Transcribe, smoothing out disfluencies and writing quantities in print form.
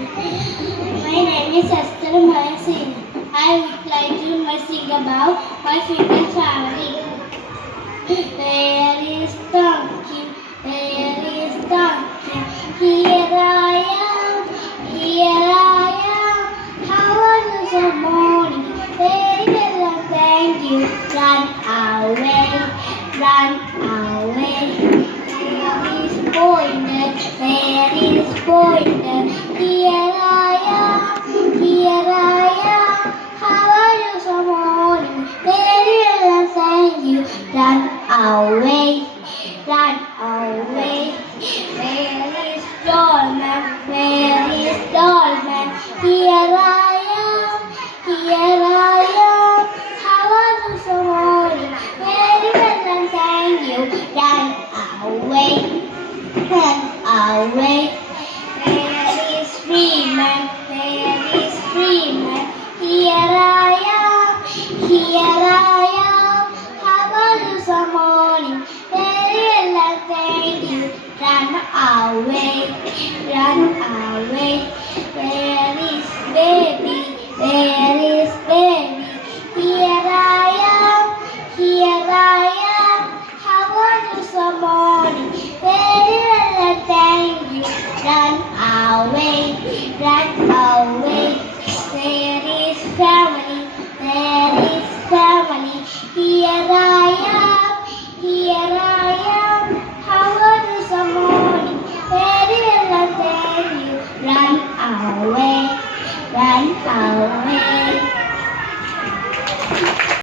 My name is Esther Mayasin. I would like to sing about my favorite family. Where is Donkey? Where is Donkey? Here I am, here I am. How are you so morning? Very well, and thank you. Run away, run away. Where is Pointer? Where is Pointer? Here I am, here I am. How are you so morning? Very well, and thank you. Run away, run away. Where is Dollman? Where is Dollman? Here I am, here I am. How are you so morning? Very well, and thank you. Run away, run away. Where is Freeman? Where is Freeman? Here I am, here I am. How are you so morning? Very well, and thank you. Run away, run away.